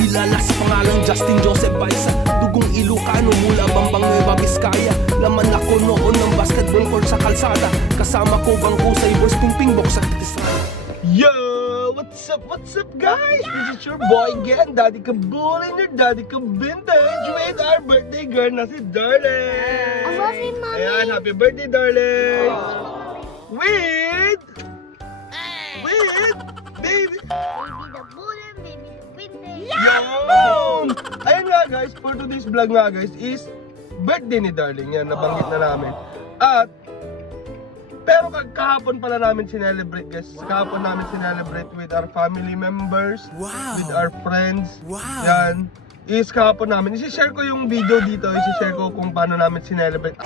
Kilala sa pangalang Justin Joseph Baisa, dugong Ilocano mula Bambang Nueva Vizcaya. Laman ako noon ng basketball court sa kalsada, kasama ko bangko sa Boys Pingpingbok sa Katisana. Yo! What's up guys? This is your boy again, Daddy Kabul and your Daddy Kabintage with our birthday girl na si Darling. I love you, Mommy. Ayan, happy birthday, Darling. With baby. Baby the bullet, baby the vintage. Yum! Ayun nga guys, for today's vlog nga guys is birthday ni Darling. Yan, nabanggit na namin. At pero kahapon pala namin sinelebrate guys. Kahapon namin sinelebrate with our family members, with our friends. Yan. Is kahapon namin. Isi-share ko yung video dito. Isi-share ko kung paano namin sinelebrate.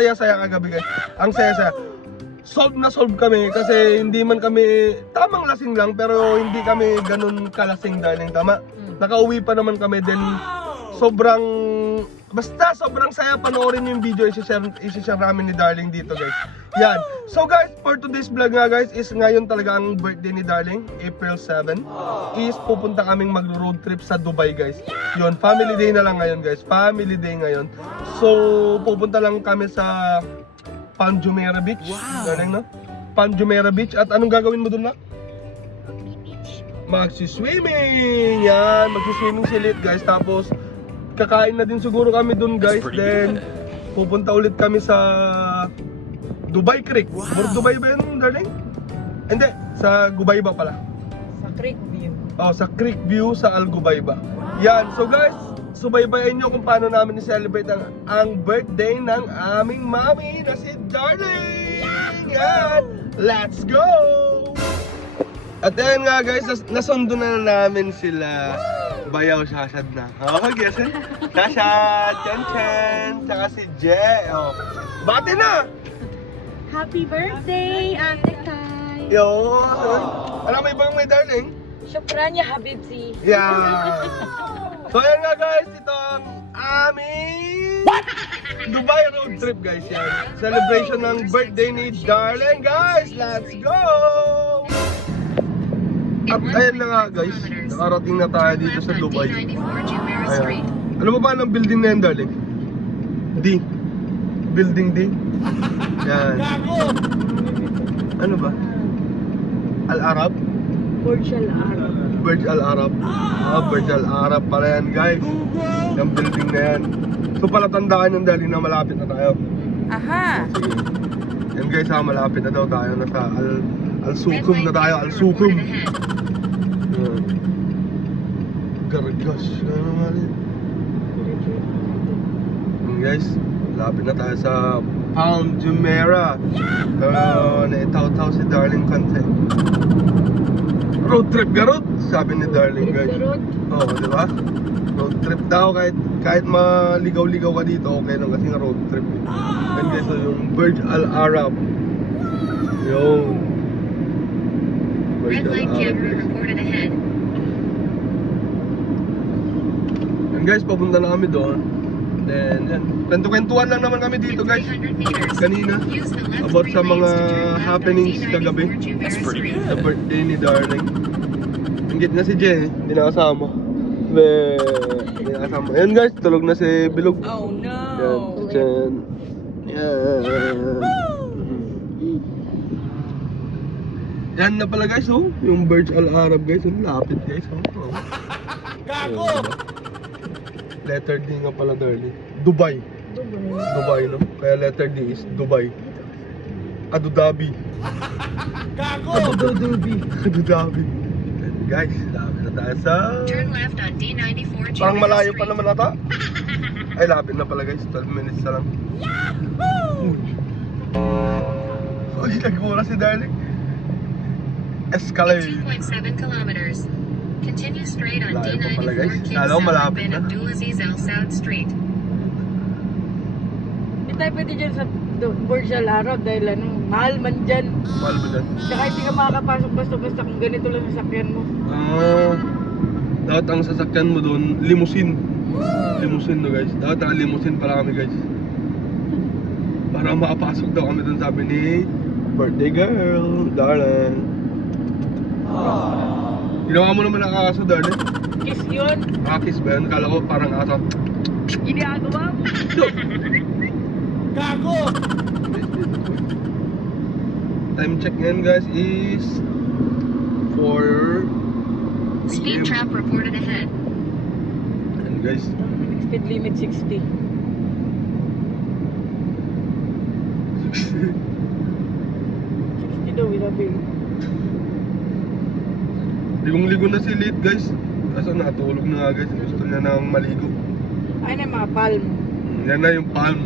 saya-saya kagabi guys. Ang saya-saya. Solve na solve kami kasi hindi man kami tamang lasing lang pero hindi kami ganun kalasing darling, tama? Nakauwi pa naman kami din. Sobrang sobrang saya panoorin yung video i-share namin ni Darling dito guys. Yan. So guys, for today's vlog nga guys is ngayon talaga ang birthday ni Darling, April 7. Is pupunta kaming mag-road trip sa Dubai guys. Yun, family day na lang ngayon guys. Family day ngayon. So pupunta lang kami sa Palm Jumeirah Beach. Darling, no? Palm Jumeirah Beach. At anong gagawin mo dun na? Magsiswimming! Yan, magsiswimming silit guys. Tapos kakain na din siguro kami dun guys. Then pupunta ulit kami sa Dubai Creek. Dubai ba yun, Darling? Hindi, sa Gubayba pala. Sa Creek View. Oh, sa Creek View sa Al Gubayba. Yan, so guys, subaybayan nyo kung paano namin i-celebrate ang birthday ng aming mami na si Darling! Yan! Let's go! At ayan nga guys, nasundo na namin sila. Bayaw, Shashad na. Oh, guess it? Shashad, Chan Chan, tsaka si Je. Oh. Bati na! Happy birthday, Ate Kai! Yo! Alam mo ibang may Darling? Syukran ya, Habibsi. Yeah! So ayan nga guys, ito ang aming Dubai road trip guys yan. Celebration ng birthday ni Darling guys. Let's go! At ayan na nga guys, nakarating na tayo dito sa Dubai. Ayan. Ano ba ang building na yan, Darling? D. Building D. Yan. Ano ba? Al-Arab? Burj Al Arab. Burj Al Arab. Burj Al Arab pala yan guys. Yung building na yan. So palatandaan yung dali na malapit na tayo. Aha! Sige. Yan guys ha, malapit na daw tayo. Nasa Al-Sukum na tayo. Al-Sukum. Yan. Gargas. Ano nga rin? Yan guys, malapit na tayo sa Palm Jumeirah. Naitaw-taw si Darling content. Road trip garot, sabi ni Darling guys. Oo, di ba? Road trip daw kahit maligaw-ligaw ka dito, okay lang kasi nga road trip. And guys, so yung Burj Al Arab. Yo. Burj Al Arab. And guys, papunta na kami doon. Then, yan. Kwento-kwentuhan lang naman kami dito guys. Kanina. About sa mga happenings kagabi. Sa birthday ni Darling. Ingit na si Jay, hindi nakasama. Hindi nakasama. Ayan guys, tulog na si Bilog. Oh no! Yan, si Chen. Yan. Yan na pala guys, oh. Yung Burj Al Arab guys, yung lapit guys. Oh. Gago! Letter D nga pala, Darling. Dubai. Dubai, no? Kaya letter D is Dubai. Abu Dhabi. Gago! Abu Dhabi. Guys, lapit na tayo sa... Turn left on D94. Parang malayo pa naman ata. Ay, lapit na pala guys. 12 minutes na lang. Ay, nagmura si Darling. Escalade. 2.7 kilometers. Continue straight on Layo pa D94 pala, guys. King Kala ko Salman malapit bin na. Abdulaziz Al Saud Street. Hindi tayo pwede dyan sa Burj Al Arab dahil mahal man dyan. Mahal ba dyan? Tsaka hindi ka makakapasok basta-basta kung ganito lang sasakyan mo. Dapat ang sasakyan mo doon, limousine. Limousine no guys. Dapat ang limousine pala kami guys. Para makapasok daw kami doon, sabi ni birthday girl, Darling. Ginawa mo naman ang aso, Darling. Kiss yun. Kiss ba yun? Kala ko parang aso. Ginagawa mo. Gago! Time check ngayon guys is 4 Speed trap reported ahead. And guys, Speed limit 60. 60 daw, ilabi. ligong-ligo na si Lit guys. Kaso natulog na nga guys. Gusto niya nang maligo. Ay na mga palm. Yan na yung palm.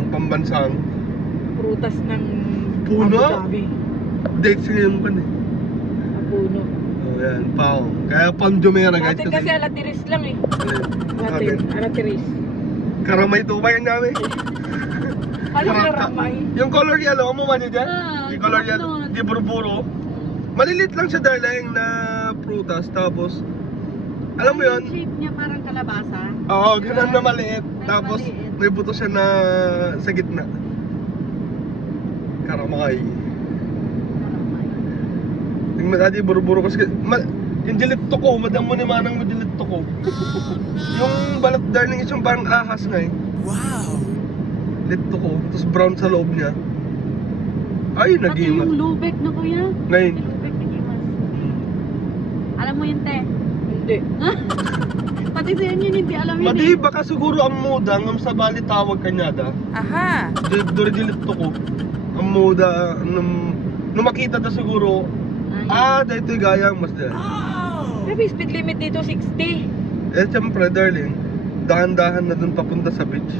Ang pambansang Prutas ng Puno? Abu Dhabi. dates ngayon pa eh. Ang puno. Oh, yan, palm. Kaya Palm Jumeirah guys. Natin kasi alatiris lang eh. Atin. Alatiris. Karamay tubayan namin. Ano karamay? Yung color yellow, mo man dyan? Ah, Yung color sarap yellow, nun. di buro-buro. Malilit lang siya darling na prutas. Tapos, alam mo yun? Yung shape niya parang kalabasa. Oo, ganun na maliit. Ay, Tapos, maliit. may buto siya na sa gitna. Karamay. Tingnan natin, buro-buro kasi yung dilito ko, madam mo ni Manang mo dilito ko. Yung balat darling is yung parang ahas nga eh. Wow! Lito ko, tapos brown sa loob niya. Ay, Pati nag-iimas. yung lubek na kuya. Ngayon, Yung lubek nag-imas. Alam mo yun, te? Hindi. Pati sa inyo hindi alam yun madi baka siguro ang muda, ngam sa bali tawag kanyada. Aha. Dore dilito ko. Ang muda, nung makita na siguro, dito yung gayang mas dyan. Pero speed limit dito 60. Eh, siyempre, darling, dahan-dahan na dun papunta sa beach.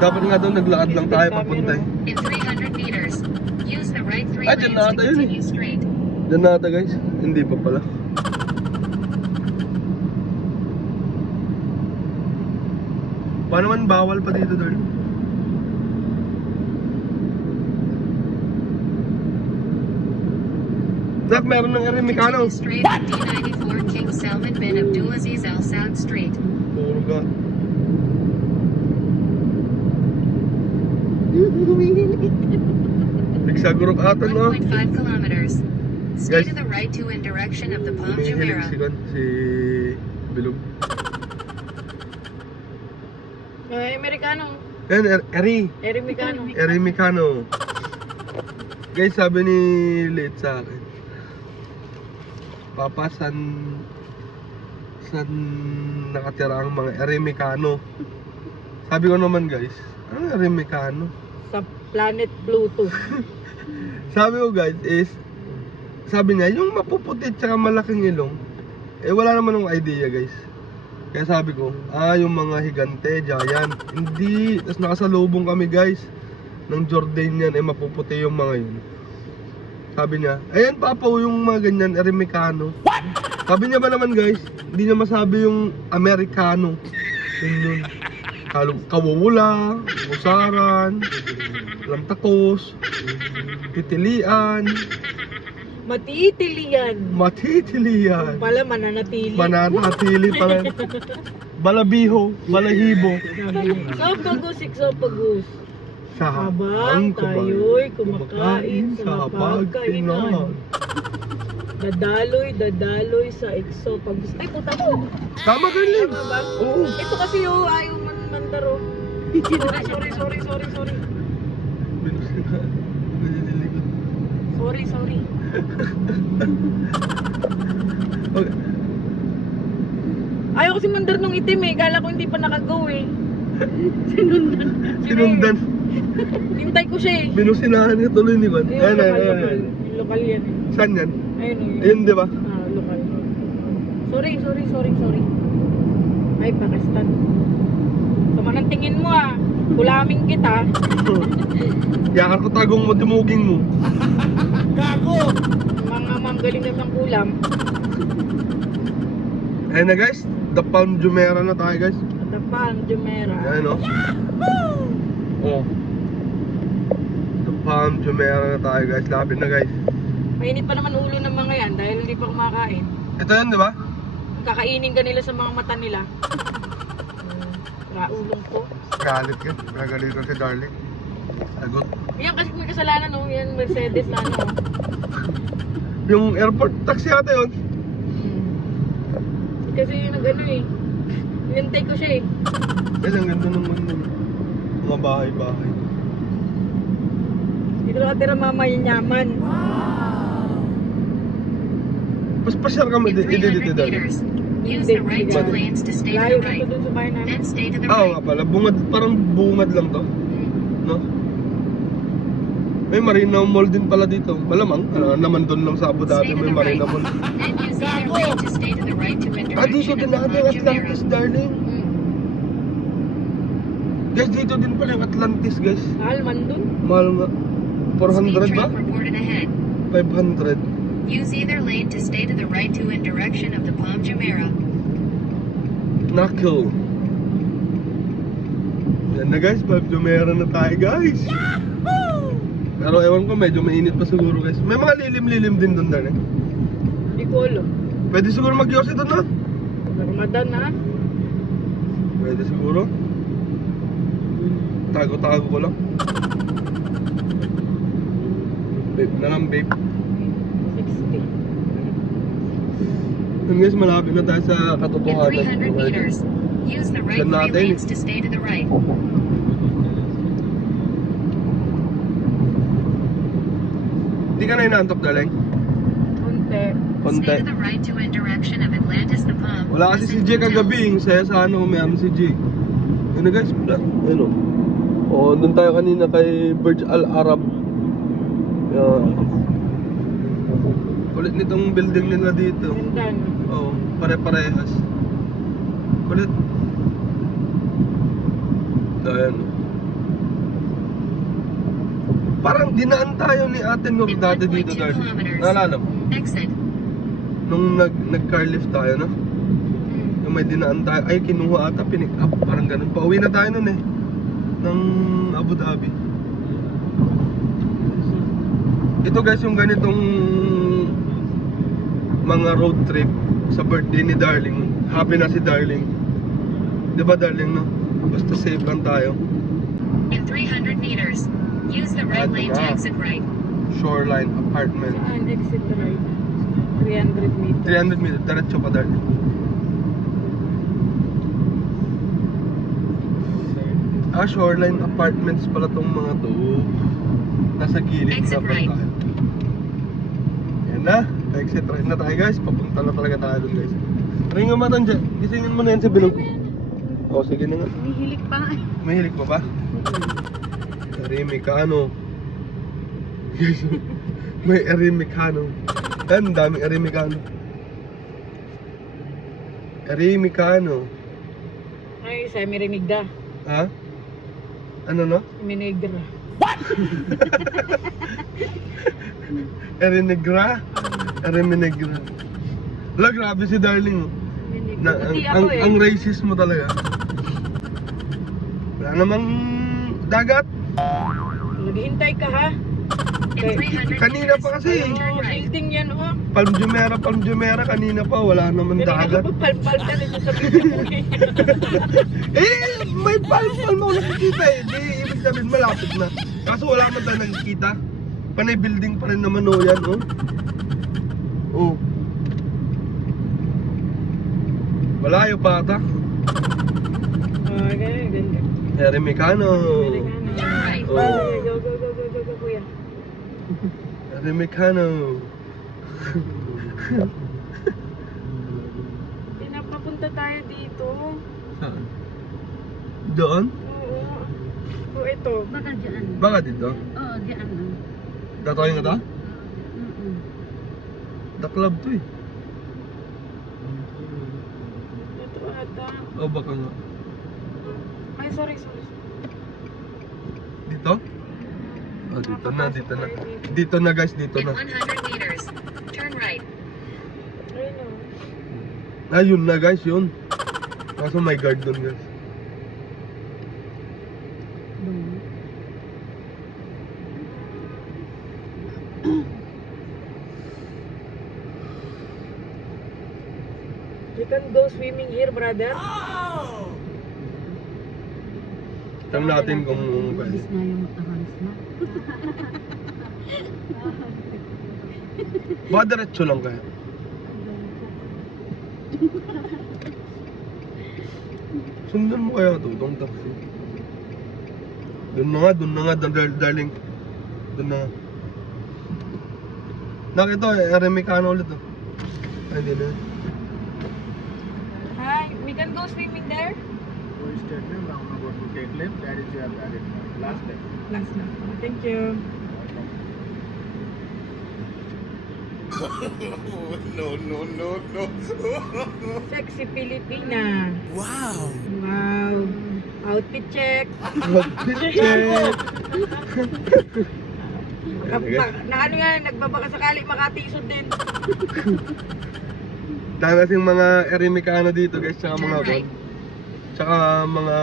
Dapat nga doon naglaad lang tayo papunta eh. In 300 meters, use the right 3 Ah, dyan lanes to na ata yun eh. continue straight. Diyan na ata guys, hindi pa pala. Paano man bawal pa dito, darling? Dak, meron ng Erimicano. Continue straight on D94 King Salman bin Abdulaziz Al Saud Street. Puro ka. Bigsagurok ata no? 1.5 kilometers. Stay Guys. to the right to in direction of the Palm Humihilig Jumeirah. si Bilog. Amerikano. Yan, Erimikano. Erimicano. Guys, sabi ni Lit sa akin, Papa, san nakatira ang mga Erimicano? Sabi ko naman guys, ano Erimicano? Sa planet Pluto. Sabi ko guys is, sabi niya, yung mapuputi tsaka malaking ilong, eh wala naman ng idea guys. Kaya sabi ko, yung mga higante, giant. Hindi, tapos nakasalubong kami guys ng Jordanian, eh mapuputi yung mga yun. Sabi niya, ayan papa, yung mga ganyan, Erimicano. Sabi niya ba naman guys, hindi niya masabi yung Amerikano. Yun. Kawawula, usaran, lantakos, titilian, Matitilian. matitilian, Pala mananatili. mananatili pala, balabiho, balahibo. Sopagus, iksopagus. Sa Habang tayo'y kumakain sa pagkainan. Dadaloy sa iksopagus. Ay, puta mo. Tama galing. Tama ba? Oo. Ito kasi yung ayaw mandaro. Sorry. Sorry. Okay. Ayaw kasi mandar nung itim eh. Kala ko hindi pa nakagaw eh. Sinundan. Hintay ko siya eh. Binusinahan niya tuloy ni Juan. Ayun, Ayan. Yung lokal yan eh. Saan yan? Ayun eh. Ayun, di ba? Lokal. Sorry. Ay, Pakistan. So, manang tingin mo ah. Kulaming kita. Yakar ko tagong mo, dumuging mo. Mga manggaling na ng kulam. Ayun na guys, the Palm Jumeirah na tayo guys. Tapan, Jumeirah. Ayan o. Oh. The Palm Jumeirah na tayo guys, lapit na guys. Mainit pa naman ulo ng mga yan dahil hindi pa kumakain. Ito yan, di ba? Kakainin ka nila sa mga mata nila. Ulong ko. Galit ka, gagalit ka si darling. Sagot. Yan kasi may kasalanan no, yan Mercedes na ano. Yung airport taxi ata yun. Kasi nag-ano eh. Hinintay ko siya eh. Guys, ang ganda naman ng mga bahay-bahay. Dito nakatira mama yung yaman. Pasyar kami In dito 300 darling. meters, use the right 2 lanes to stay to Layo the right. dito dun sa bahay namin. Then stay to the Oo right. nga pala, bungad, parang bungad lang to. No? May Marina Mall din pala dito. Malamang, naman doon lang sa Abu Dhabi may Marina Mall. Then use either lane to stay to the right to in Dito direction din of the natin Palm yung Atlantis, Jumeirah. darling. Guys, dito din pala yung Atlantis, guys. Mahal man dun. Mahal nga. Speed 400 ba? trap reported ahead. 500. Use either lane to stay to the right to in direction of the Palm Jumeirah. Knuckle. Yan na guys, Palmjomera na tayo guys. Pero ewan ko, medyo mainit pa siguro guys. May mga lilim-lilim din doon dali. Hindi ko alam. Pwede siguro mag-yosi doon na. Ramadan na. Pwede siguro. Tago-tago ko lang. Babe na lang babe. 60. Yun guys, malapit na tayo sa In katotohanan. 300 meters, use the right Diyan natin. three lanes to stay to the right. Hindi ka na inaantok daling? Konti. Konti. Stay to the right to in direction of Atlantis the Palm. Wala kasi si Jay kagabi, yung saya sana kung may ano si Jay. Yun na guys, wala. Ayun o. Oo, doon tayo kanina kay Burj Al Arab. Yan. Kulit nitong building nila dito. Ganda no? Oo, pare-parehas. Kulit. Ayan. Parang dinaan tayo ni Ate Nur In dati dito 1.2 dahil. kilometers. Naalala mo? Exit. Nung nag-car lift tayo, no? Yung may dinaan tayo, ay kinuha ata, pinick up, parang ganun. Pauwi na tayo nun eh, ng Abu Dhabi. Ito guys, yung ganitong mga road trip sa birthday ni Darling. Happy na si Darling. Diba Darling, no? Basta safe lang tayo. In 300 meters, use the right Ito lane to na. exit right. Shoreline apartment. Saan exit right? 300 meters. 300 meters, diretso pa Darling. Shoreline apartments pala tong mga to. Nasa gilid Exit na pala right. tayo. Yan na, exit right na tayo guys. Papunta na talaga tayo dun guys. Ringo mo tan dyan, gisingin mo na yan sa bilog. O sige na nga. Nihilik pa nga. May hilig pa ba? Erimicano. Guys, may Erimicano. Yan, daming Erimicano. Erimicano. Ay, sa Mirinigda. Ha? Ano no? Minigra. Erinigra? Eriminegra. Wala, grabe si Darling. Na, Pati ang, ako eh. ang racist mo talaga. Wala namang dagat. Naghihintay ka ha? In 300 Kanina meters, pa kasi. turn Oh, right. building yan oh. Palmjomera, kanina pa. Wala naman Kanina ka dagat. pa palpal ka rin sa building. Eh, may palpal mo nakikita eh. Di, ibig sabihin malapit na. Kaso wala man tayo nakikita. Panay building pa rin naman oh yan oh. Oh. Malayo pa ata. Oh, ganyan, ganda. Erimicano. Turn right. Oh. Go, go, go, go, go, go, kuya. Erimicano. Pinapapunta tayo dito. Doon? Oo. O ito. Baka dyan. Baka dito? Oo, dyan. Datoy nga to? Mm-mm. The club to eh. Ito ata. O baka nga. Ay, sorry. Dito? Oh, dito na, dito na. Dito na guys, dito In na. 100 meters, turn right. Ayun o. Ayun na guys, yun. Kaso may guard doon guys. You can go swimming here, brother. Tignan natin kung pwede. Bis na yung avance na. Baka diretso lang kaya. Sundan mo kaya ito, itong taxi. Doon na nga, darling. Doon na nga. Nakita ko, Erimicano ulit oh. Ay, hindi na. Hi, we can go swimming there? Last na. Thank you. No. Sexy Filipina. Wow. Outfit check. Check. Na ano yan, nagbabaka sakali makatisod din. Dahil kasing mga Erimicano dito guys, tsaka mga Turn right. Tsaka mga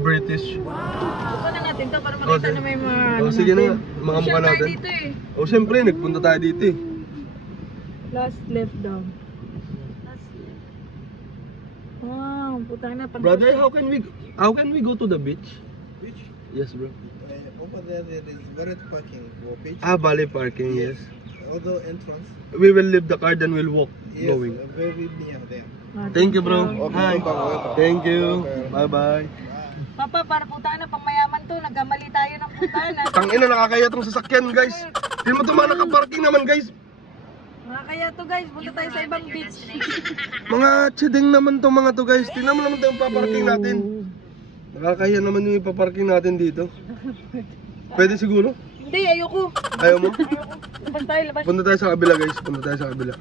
British. Buka na natin to para Oh, makita sige. na may mga Oh, sige na nga. Mga mukha Share tayo natin. dito eh. Oh, siyempre, nagpunta tayo dito eh. Last left daw. Wow, putang na pang Brother, how can we go to the beach? Beach? Yes, bro. Over there is very parking for beach. Valley parking, yes. Although entrance, We will leave the car, then we'll walk yes, going. very near there. Thank you, bro. Okay, Hi. welcome. Thank you. Bye-bye. Papa, para putahan na pang mayaman to. Nagkamali tayo ng putahan na. Tangina, nakakaya tong sasakyan, guys. Tingnan mo ito mga nakaparking naman, guys. Kaya to guys, punta tayo sa ibang beach. Mga chideng naman to mga to, guys. Tingnan mo naman ito yung paparking natin. Nakakaya naman yung ipaparking natin dito. Pwede siguro? Hindi, ayoko. Ayaw mo? Ayoko. Labas tayo, labas. Punta tayo sa kabila, guys. Punta tayo sa kabila.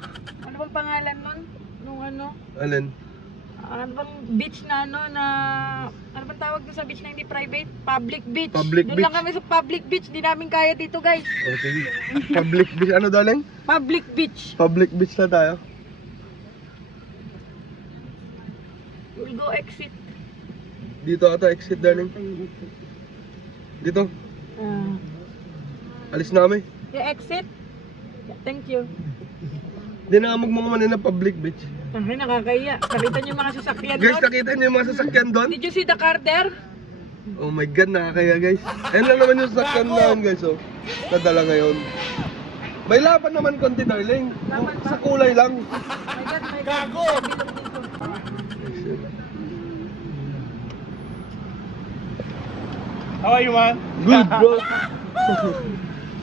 Ano bang pangalan nun? Nung ano? Alin? Ano bang beach na ano na... Ano bang tawag doon sa beach na hindi private? Public beach. Public Doon lang beach. kami sa public beach. Di namin kaya dito guys. Okay. Public beach. Ano, darling? Public beach. Public beach na tayo. We'll go exit. Dito ata, exit, darling. Dito. Alis na kami. Yeah, exit. Yeah, thank you. Hindi na magmukha man na public beach. Ay, nakakaya. Nakita niyo yung mga sasakyan Guys, doon? nakita niyo yung mga sasakyan doon? Did you see the car there? Oh my god, nakakaya, guys. Ayun lang naman yung sasakyan namin, guys. Oh. Nadala ngayon. May laban naman konti, darling. Laban ba? Sa kulay lang. My God, my God. Gago! How are you, man? Good, bro.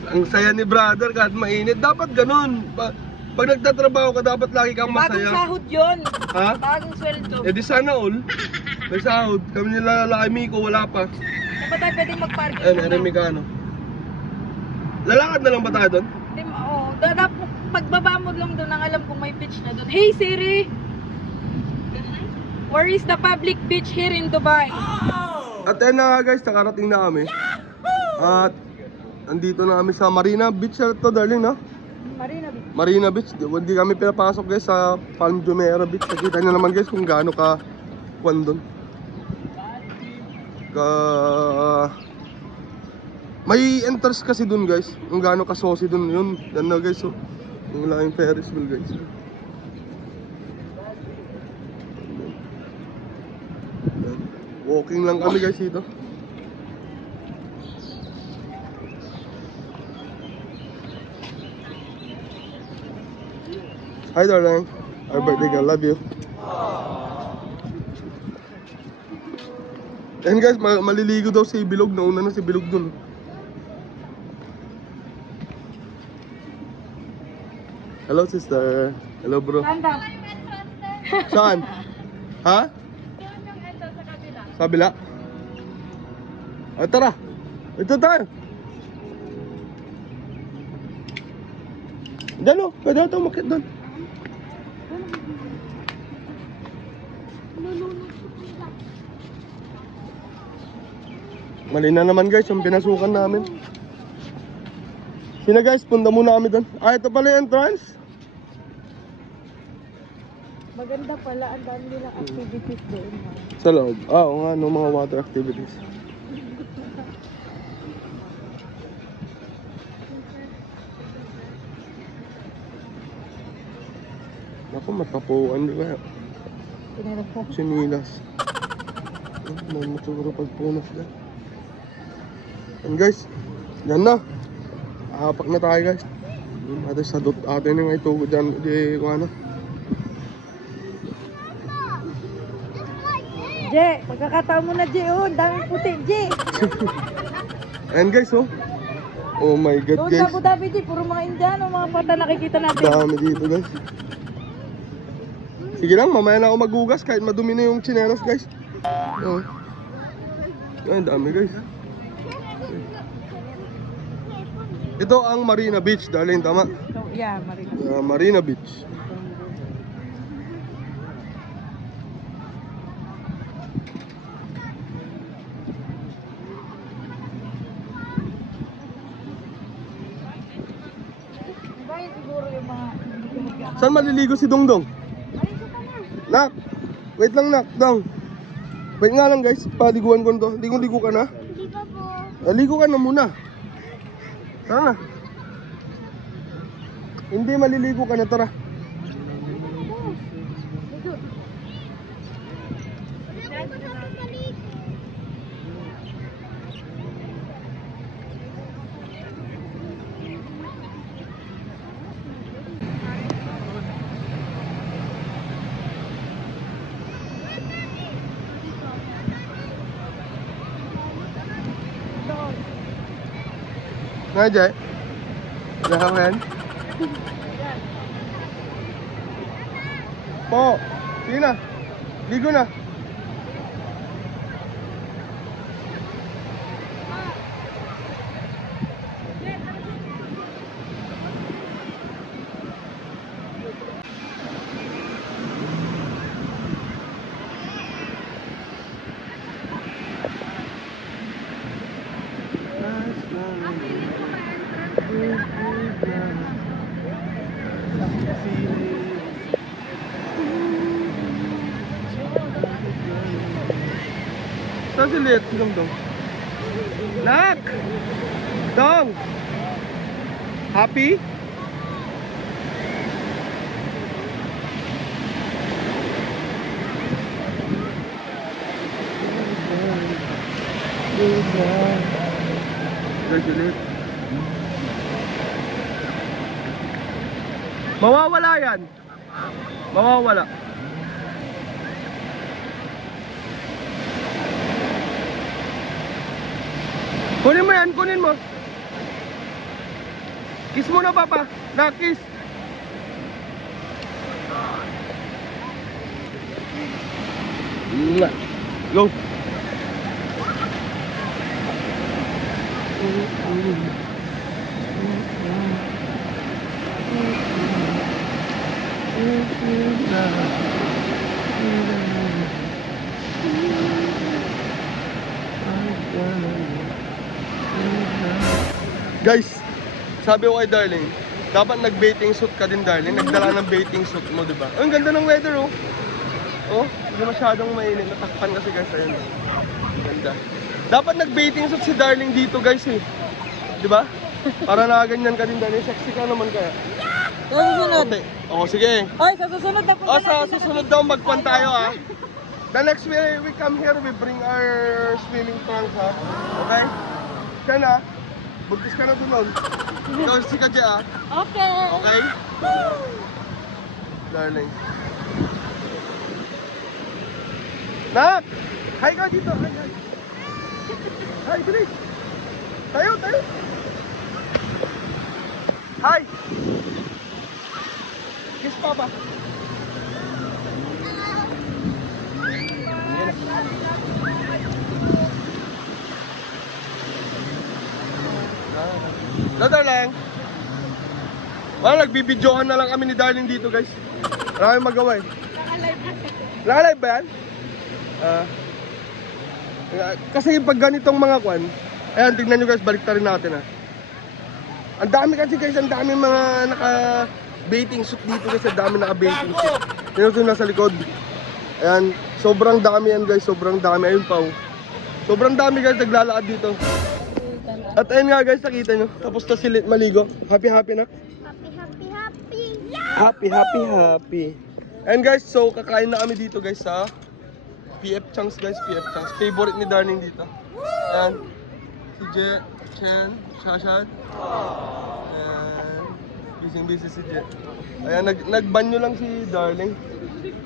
Ang saya ni brother kahit mainit. Dapat ganun. Pag nagtatrabaho ka, dapat lagi kang Bagong masaya. sahod yun. Ha? Bagong sweldo. Eh di sana all. May sahod. Kami nila lalaki Miko, wala pa. Saan ba tayo pwedeng mag-parking? Ayun, Eremi ka ano. Lalakad na lang ba tayo doon? Hindi, oo. Pagbaba mo lang doon, ang alam kong may beach na doon. Hey Siri! Where is the public beach here in Dubai? At ayun na nga guys, nakarating na kami. At andito na kami sa Marina Beach to, darling, no? Marina Beach. Marina Beach. Hindi kami pinapasok guys sa Palm Jumeirah Beach. Nakita nyo naman guys kung gaano ka kwan doon. May entrance kasi doon guys. Kung gaano ka saucy doon yun. Yan na guys, oh. Yung laking Ferris wheel guys. Yan. Walking lang kami guys dito. Hi darling. Happy birthday girl. Love you. Ayan guys, maliligo daw si Bilog. Nauna na si Bilog dun. Hello sister. Hello bro. Ganda. Saan? Ha? Sa kabila. Tara. Ito tayo. Diyan o. Pwede ito umakit doon. Mali na naman guys yung pinasukan namin. Sina guys, punta muna kami doon. Ito pala yung entrance. Maganda pala, ang dami nilang activities doon. Sa loob. Oo nga, no, mga water activities. Naku, matapuan di kaya. Sinilas. May matsuro pagpunas ka. And guys, yan na. Apak na tayo guys. Ate sa dot atin yung itugo dyan. Di ko ano. Je, pagkakataon mo na Je, oh, ang daming puti, Je. Ayan guys, oh. Oh my god Doon guys. sa Abu Dhabi, Je, puro mga Indiano, mga pata nakikita natin. Dami dito guys. Sige lang, mamaya na ako magugas kahit madumi na yung tsinelas guys. Oh. Ayan, dami guys. Ito ang Marina Beach, darling, tama? So, yeah, Marina. Marina Beach. Bayan siguro yung mga... Saan maliligo si Dongdong? Nak! Wait lang nak, Dong. Wait nga lang guys, paliguan ko to. Ligo ka na? Hindi pa po. Ligo ka na muna. Tara na. Hindi, maliligo ka na, tara. Nga, Jay? Yakan? Po, sige na. Ligo na. Saan si Liet? Dong. Nak! Dong! Happy? There's si Liet. Mawawala yan. Mawawala. Kunin mo yan, kunin mo. Kiss mo na, Papa. Na, kiss. Go. Guys, sabi ko kay Darling, dapat nag-baiting suit ka din, Darling. Nagdala ng baiting suit mo, di ba? Oh, ang ganda ng weather, oh. Oh, hindi masyadong mainit. Natakpan kasi guys, ayun. Ang ganda. Dapat nag-baiting suit si Darling dito, guys, eh. Di ba? Para nakaganyan ka din, Darling. Sexy ka naman kaya. Sa susunod. Okay. Oh, sige. Oy, sa susunod na punta Oh, sa susunod daw magkwan tayo, ah. The next we come here, we bring our swimming trunks, ha? Okay? Siya na. Buntis ka na doon. Ikaw si Kadya, ah. Okay. Okay? Darling. Nak! Hi ka dito. Hi, hi. Hi, dali. Tayo. Hi. Kiss Papa. No, Darling. Wala, nagbibidyohan na lang kami ni Darling dito, guys. Maraming magawa eh. Naka-live ba yan? Kasi pag ganitong mga kwan, ayan, tignan nyo guys, balik rin natin, ha. Ang dami kasi guys, ang dami mga naka-baiting suit dito guys, ang dami naka-baiting suit. Yun yung nasa likod. Ayan, sobrang dami yan guys, sobrang dami. Ayun pa, oh. Sobrang dami guys, naglalakad dito. At ayun nga guys, nakita nyo, tapos na silit maligo. Happy na? Happy. And guys, so kakain na kami dito guys sa PF Chunks guys, PF Chunks. Favorite ni Darling dito. Ayan, si Je, Chen, Shashan. Ayan, busy si Je. Ayan, nagbanyo lang si Darling.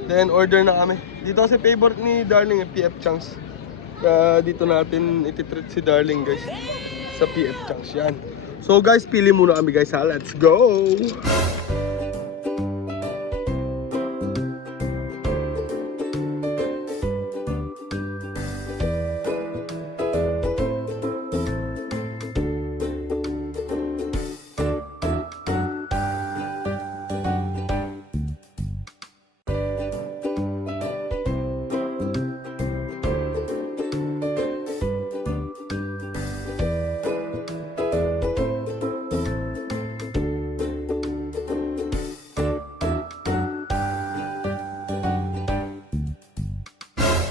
Then order na kami. Dito kasi favorite ni Darling PF Chunks. Kaya dito natin ititreat si Darling guys. Sa PF Chunks yan. So guys, pili muna kami guys ha. Let's go!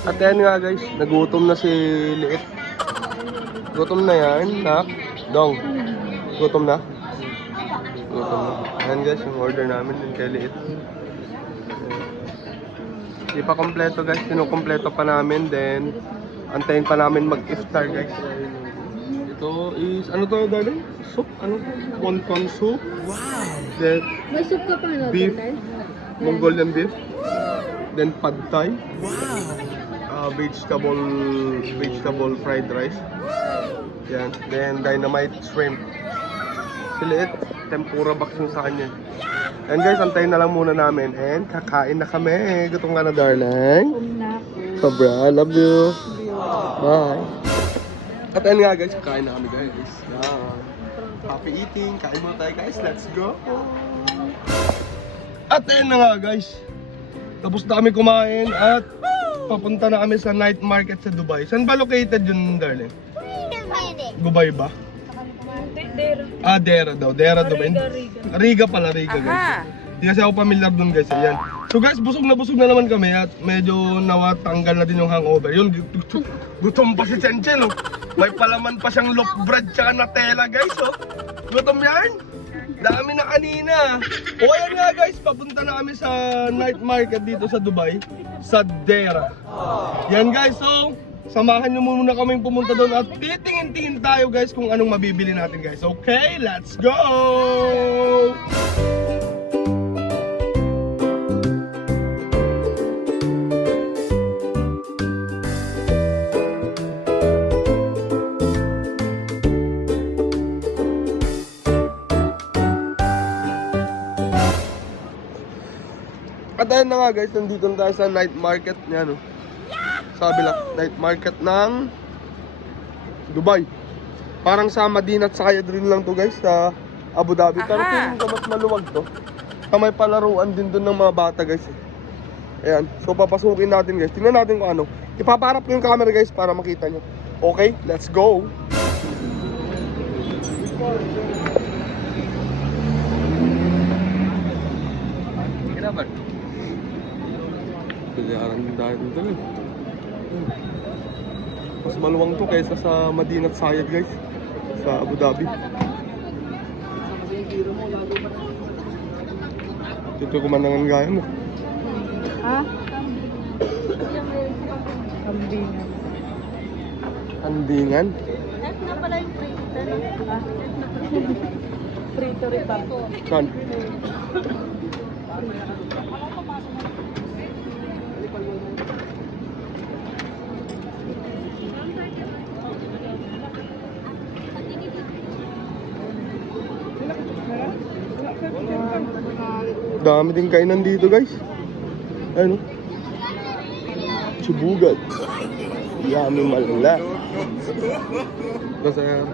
At yan nga guys, nagutom na si Liit. Gutom na yan, nak. Dong. Gutom na? Gutom na. Ayan guys, yung order namin din kay Liit. Hindi pa kompleto guys, kinukompleto pa namin. Then, antayin pa namin mag-iftar guys. Ito is, ano to darling? Soup? Ano to? Wonton soup. Wow! Then, May soup ka pa na, beef. Tay? Mongolian beef. Then, pad thai. Wow! Vegetable fried rice. Yan. Then, dynamite shrimp. Siliit. Tempura box yung sa kanya. And guys, antayin na lang muna namin. And kakain na kami. Gutom ka na, darling. Sobra. Love you. Bye. At ayun nga guys, kakain na kami guys. Happy eating. Kain muna tayo guys. Let's go. At ayun na nga guys. Tapos na kami kumain at papunta na kami sa night market sa Dubai. Saan ba located yun, darling? Dubai ba? Dera. Ah, Dera daw. Dera Dubai. Riga. Riga pala, Riga guys. Hindi kasi ako familiar dun guys. Ayan. So guys, busog na naman kami at medyo nawatanggal na din yung hangover. Yun, gutom pa si Chenchen, oh. May palaman pa siyang loaf bread tsaka Nutella guys, oh. Gutom yan. Dami na kanina. O ayan nga guys, papunta na kami sa night market dito sa Dubai. Sa Dera. Yan guys, so samahan nyo muna kami pumunta doon at titingin-tingin tayo guys kung anong mabibili natin guys. Okay, let's go! At ayun na nga guys, nandito na tayo sa night market niya, no? Sabi lang, night market ng Dubai. Parang sa Madinah at Sayed rin lang to guys, sa Abu Dhabi. Pero feeling ko mas maluwag to. May palaruan din dun ng mga bata guys. Ayan, so papasukin natin guys. Tingnan natin kung ano. Ipaparap ko yung camera guys para makita nyo. Okay, let's go! Kinabar? Piliharan din tayo dito eh. Mas maluwang to kaysa sa Madinah at Sayed guys. Sa Abu Dhabi. Ito kumandangan gaya mo. Ha? Kambingan. Andingan. Na pala yung prito. Prito rin pa. Saan? Dami din kainan dito guys. Ano? Subugat. Yummy malala. Basta Doon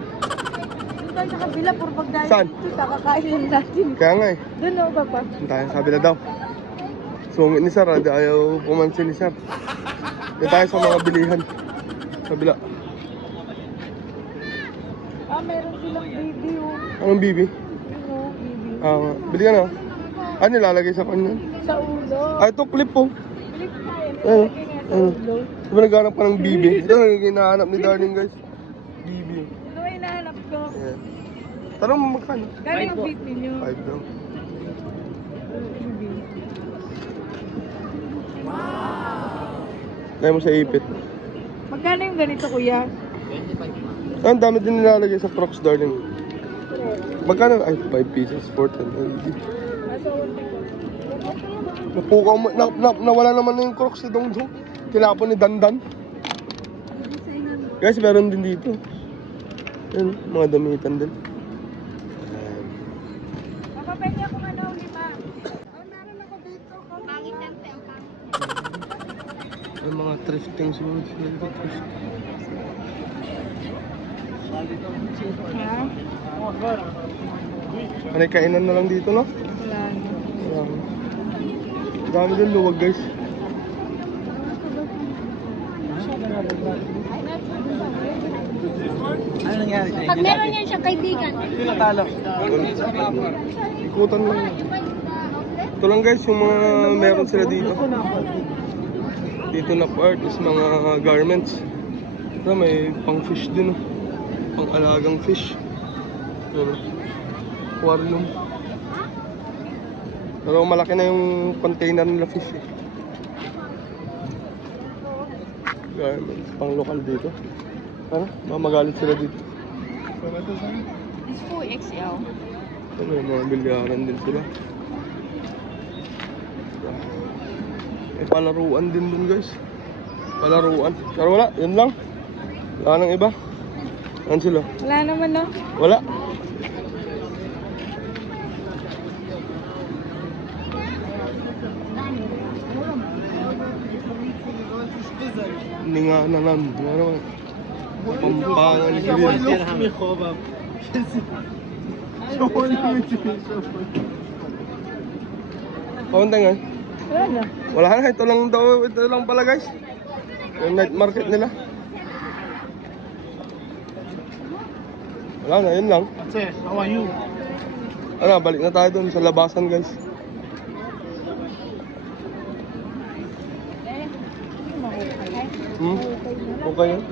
tayo sa kabila, puro pagdahil Saan? dito, kakakain natin. kaya nga eh. Doon o, papa. Tayo sabi na daw. Sungit ni Sir, ayaw pumansin ni Sir. Doon tayo sa mga bilihan. Kabila. Meron silang baby o. Anong bibi? Ano, baby. Bili ka na. Ano nilalagay sa kanya? Sa ulo. Ito clip po. Clip tayo. Ano? Lagay nga sa Ano? ulo. Diba naghanap ka ng bibi? Ito nagiging hinahanap ni Darling guys. Bibi. Ano ba hinahanap ko? Ayan. Tanong mo magkano? Gano'n yung beat ninyo? 5 daw. Baby. Lagay mo sa ipit. Magkano yung ganito, kuya? Ang dami din nilalagay sa Crocs, Darling. Magkano? Ay, 5 pieces, 4 and Nasa unti ko. Napukaw mo, nawala naman na yung Crocs ni Dong Dong. Kinapon ni Dandan. Guys, meron din dito. Ayan, mga damitan din. Mapapenya ko nga daw, 5. Oh, meron ako dito. Pangit ang tempang. Yung mga thrifting siguro sila dito. Ha? Ano, kainan na lang dito, no? Wala na. Ayan. Dami din luwag, guys. Pag meron yan siyang kaibigan. Ikutan lang. Ito lang guys, yung mga meron sila dito. Dito na part is mga garments. Ito, may pang fish din, oh. Pang alagang fish. Ito, aquarium. Pero malaki na yung container nila fish, eh. Garments, pang lokal dito. Ano? Mamagalit sila dito. It's 4XL. Ito, may mga bilyaran din sila. May palaruan din dun, guys. Palaruan. Pero wala, yun lang. Wala nang iba. Ano sila? Wala naman, no? Wala. Hindi nga na lang. Ano? Pampangan grill. Kaunti nga. Wala na. Wala na. Ito lang daw. Ito lang pala, guys. Yung night market nila. Wala na. Yun lang. How are you? Ano, balik na tayo dun sa labasan, guys. Okay yun?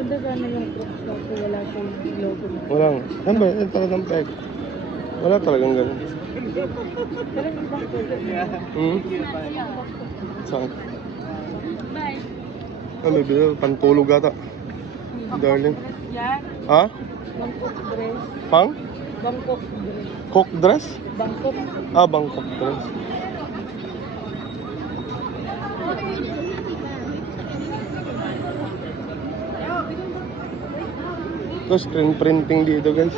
Ganda sana yung Crocs kasi wala siyang logo na. Wala nga. Saan ba? Yan talagang peg. Wala talagang ganun. Pero yung ibang kulay. Saan? Bye. Ah, may bilo. Pantulog ata. Darling. Yan. Ha? Bangkok dress. Pang? Bangkok dress. Cook dress? Bangkok. Ah, Bangkok dress. Ito, screen printing dito, guys.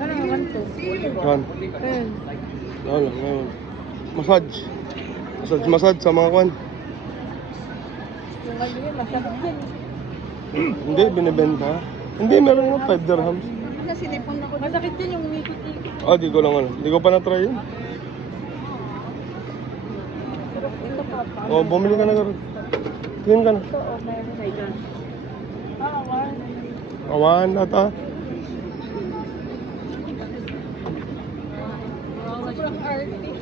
Ano naman to? Yan. Ayan. Wala, ngayon. Massage. Massage sa mga kwan. Yung ano yun, masakit yan. Hindi, binibenta. Hindi, meron nga 5 dirhams. Kasi tipon ako. Masakit yan yung umikot-ikot. Ah, di ko lang ano. Di ko pa na-try yun. Ito pa. Oh, bumili ka na karon. Tingin ka na. Ito, oh, meron na dyan. Awan. Awan ata. Sobrang arty.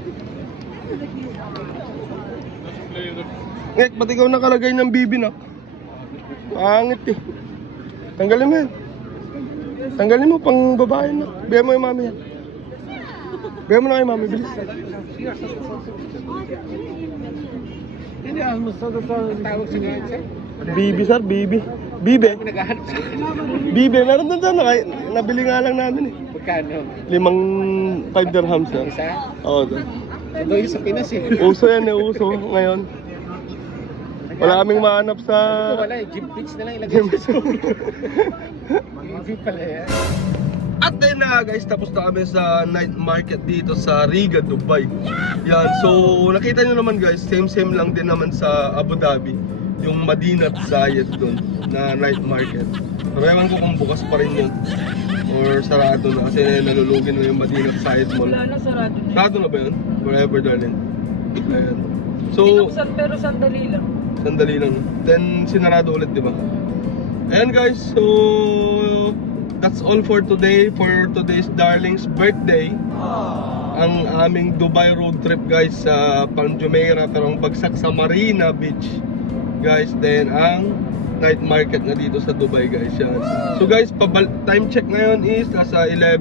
Ngek, ba't ikaw nakalagay ng bibinak? Pangit eh. Tanggalin mo yan. Tanggalin mo pang babae na. Bigyan mo yung mami yan. Bigyan mo na kay mami, bilis. Bibi sir, bibi. Bibi. Bibi, meron doon sir. Nabili nga lang namin eh. Magkano? 5 dirhams sir. Isa? Oo, sir. Ito yung sa Pinas eh. Uso yan eh, uso ngayon. Wala kaming mahanap sa... Wala eh, gym pitch na lang ilagay sa Mga pala yan. At then na guys, tapos na kami sa night market dito sa Riga, Dubai. Yan, so nakita nyo naman guys, same lang din naman sa Abu Dhabi. Yung Madinat Zayed dun na night market. Pero ewan ko kung bukas pa rin yun or sarado na kasi nalulugin na yung Madinat Zayed Mall. Wala na, sarado na. Sarado na ba yun? Forever darling. Ayan. So, Binuksan pero sandali lang. sandali lang. Then sinarado ulit, di ba? Ayan guys, so that's all for today, for today's darling's birthday. Ang aming Dubai road trip guys sa Palm Jumeirah, pero ang bagsak sa Marina Beach guys. Then ang night market na dito sa Dubai guys. Yan. So guys, time check ngayon is nasa 9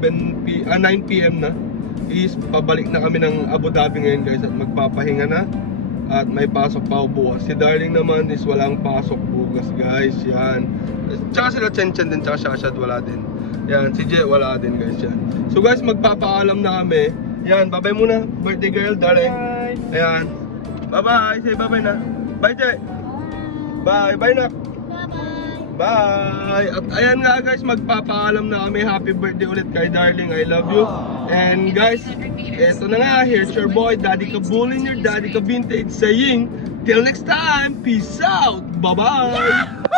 PM na. Is pabalik na kami ng Abu Dhabi ngayon guys at magpapahinga na. At may pasok pa ako bukas. Si Darling naman is walang pasok bukas guys. Yan. Tsaka sila Chen din, tsaka Shashad wala din. Yan, si Jay wala din guys yan. So guys, magpapaalam na kami. Yan, bye-bye muna. Birthday girl, Darling. Bye. Ayan. Bye-bye. Say bye-bye na. Bye, Jay. Bye. Bye na. Bye-bye. Bye! At ayan nga guys, magpapaalam na kami. Happy birthday ulit kay Darling. I love you. And guys, eto na nga. Here's your boy, Daddy Kabulin, your Daddy Ka Vintage saying, till next time, peace out! Bye-bye!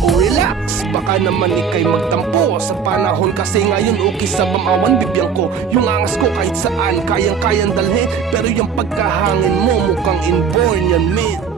O relax, baka naman ikay magtampo. Sa panahon kasi ngayon okay sa bamawan bibiyang ko. Yung angas ko kahit saan, kayang-kayang dalhin. Pero yung pagkahangin mo mukhang inborn yan, mate.